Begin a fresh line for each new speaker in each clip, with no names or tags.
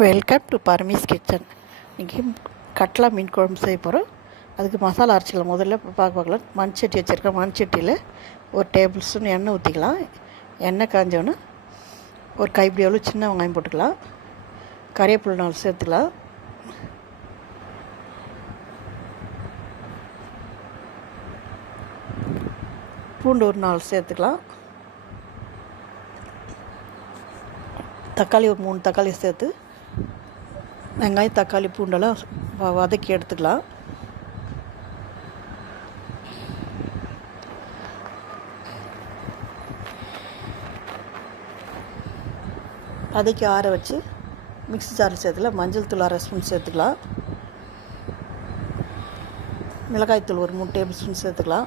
Welcome to பரமீஸ் kitchen இன்றைக்கி கட்லா மீன் குழம்பு செய்ய போகிறோம் அதுக்கு மசாலா அரைச்சிக்கலாம் முதல்ல பார்க்க பார்க்கலாம். மண் சட்டி வச்சுருக்கேன். மண் சட்டியில் ஒரு டேபிள் ஸ்பூன் எண்ணெய் ஊற்றிக்கலாம் எண்ணெய் காஞ்சோன்னு ஒரு கைப்பிடி எவ்வளோ சின்ன வெங்காயம் போட்டுக்கலாம். கறிவேப்பிலை நாலு சேர்த்துக்கலாம். பூண்டு ஒரு நாள் சேர்த்துக்கலாம். தக்காளி ஒரு மூணு தக்காளி சேர்த்து வெங்காயம் தக்காளி பூண்டெல்லாம் வ- வதக்கி எடுத்துக்கலாம். வதக்கி ஆற வச்சு மிக்ஸி ஜாரில் சேர்த்துக்கலாம். மஞ்சள் தூள் அரை ஸ்பூன் சேர்த்துக்கலாம். மிளகாய்த்தூள் ஒரு மூணு டேபிள் ஸ்பூன் சேர்த்துக்கலாம்.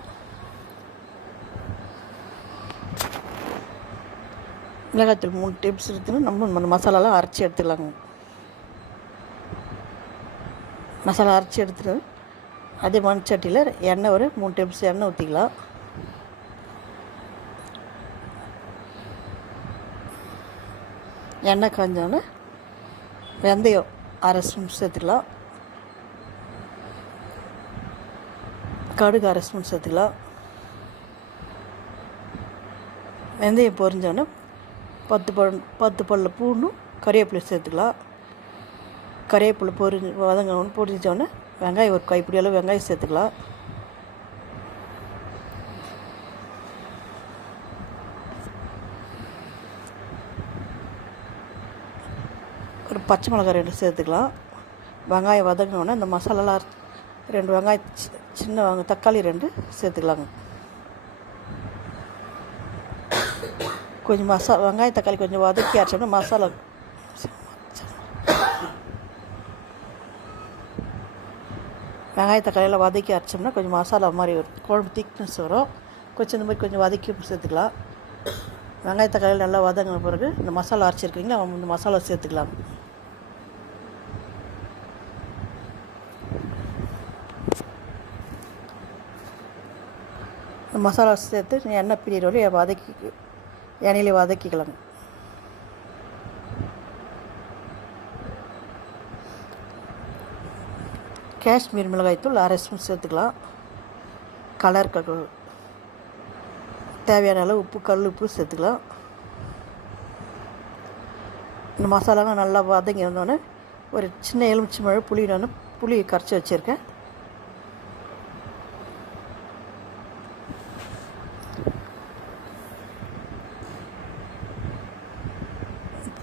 மிளகாய்த்தூள் மூணு டேபிள் ஸ்பூன் நம்ம மசாலாலாம் அரைச்சி எடுத்துக்கலாங்க மசாலா அரைச்சி எடுத்துட்டு அதே மண் சட்டியில் எண்ணெய் ஒரு மூணு டேபிள்ஸ் எண்ணெய் ஊற்றிக்கலாம் எண்ணெய் காஞ்சோன்னே வெந்தயம் அரை ஸ்பூன் சேர்த்துக்கலாம். கடுகு அரை ஸ்பூன் சேர்த்துக்கலாம். வெந்தயம் பொரிஞ்சோன்னே பத்து பல் பத்து பல்ல பூண்டும் கறிவேப்பிலை சேர்த்துக்கலாம். கறிவேப்பிலை பொரிஞ்சு வதங்கணும் பொரிஞ்சோடனே வெங்காயம் ஒரு கைப்பிடி அளவு வெங்காயம் சேர்த்துக்கலாம். ஒரு பச்சை மிளகாய் ரெண்டு சேர்த்துக்கலாம். வெங்காயம் வதங்கினோடனே இந்த மசாலாலாம் ரெண்டு வெங்காயம் சி- சின்ன வெங்க தக்காளி ரெண்டு சேர்த்துக்கலாங்க. கொஞ்சம் மசா வெங்காயம் தக்காளி கொஞ்சம் வதக்கி அரைச்சோம்னா மசாலா வெங்காயத்தை கடையில் வதக்கி அரைச்சோம்னா கொஞ்சம் மசாலா மாதிரி வரும். குழம்பு திக்னஸ் வரும். கொஞ்சம் இந்த மாதிரி கொஞ்சம் வதக்கி சேர்த்துக்கலாம். வெங்காயத்தை கடையில் நல்லா வதங்கின பிறகு இந்த மசாலா அரைச்சிருக்கீங்களா? இந்த மசாலா சேர்த்துக்கலாம். இந்த மசாலா சேர்த்து எண்ணெய் பிரியிற வரையும் வதக்கி எண்ணெயிலே வதக்கிக்கலாம். காஷ்மீர் மிளகாய்த்தூள் அரை ஸ்பூன் சேர்த்துக்கலாம். கலர் கல் தேவையான அளவு உப்பு கல் உப்பு சேர்த்துக்கலாம். இந்த மசாலாலாம் நல்லா வதங்கி வந்தோடனே ஒரு சின்ன எலுமிச்சி மழை புளி நான் புளி கரைச்சி வச்சுருக்கேன்.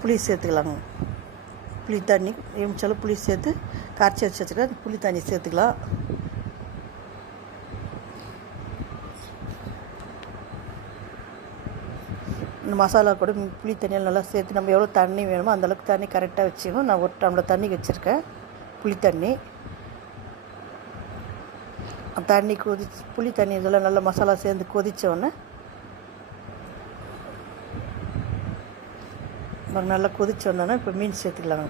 புளி சேர்த்துக்கலாங்க. புளி தண்ணி எலுமிச்சாலும் புளி சேர்த்து கரைச்சி வச்சு வச்சுருக்கேன் புளி தண்ணி சேர்த்துக்கலாம். இந்த மசாலா கூட புளி தண்ணியில் நல்லா சேர்த்து நம்ம எவ்வளோ தண்ணி வேணுமோ அந்தளவுக்கு தண்ணி கரெக்டாக வச்சுக்கணும். நான் ஒரு டம்ளர் தண்ணி வச்சுருக்கேன் புளி தண்ணி. அந்த தண்ணி கொதிச்சு புளி தண்ணி இதெல்லாம் நல்லா மசாலா சேர்ந்து கொதித்தோடனே உடனே அப்புறம் நல்லா கொதிச்ச வந்தோன்னா இப்போ மீன் சேர்த்துக்கலாம்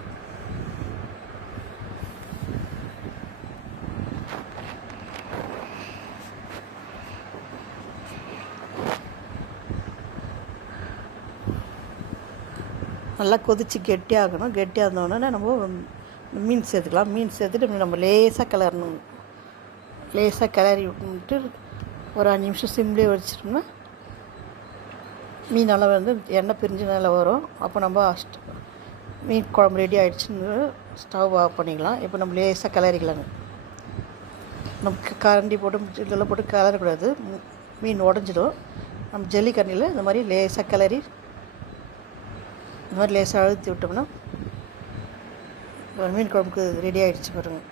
நல்லா கொதித்து கெட்டியாகணும். கெட்டியாக இருந்தோடனே நம்ம மீன் சேர்த்துக்கலாம். மீன் சேர்த்துட்டு நம்ம லேசாக கிளறணும். லேசாக கிளறி விட்டு ஒரு அஞ்சு நிமிஷம் சிம்லேயே வச்சிட்டோம்னா மீன் நல்லா வந்து எண்ணெய் பிரிஞ்சு நல்லா வரும். அப்போ நம்ம மீன் குழம்பு ரெடி ஆகிடுச்சுன்னு ஸ்டவ் ஆஃப் பண்ணிக்கலாம். இப்போ நம்ம லேசாக கிளறிக்கலாங்க. நமக்கு கரண்டி போட்டு இதெல்லாம் போட்டு கிளறக்கூடாது. மீன் உடஞ்சிடும். நம்ம ஜல்லிக்கண்ணியில் இந்த மாதிரி லேசாக கிளறி இந்த மாதிரி லேசாக அழுத்தி விட்டோம்னா ஒரு மீன் குழம்புக்கு ரெடி ஆகிடுச்சு பாருங்கள்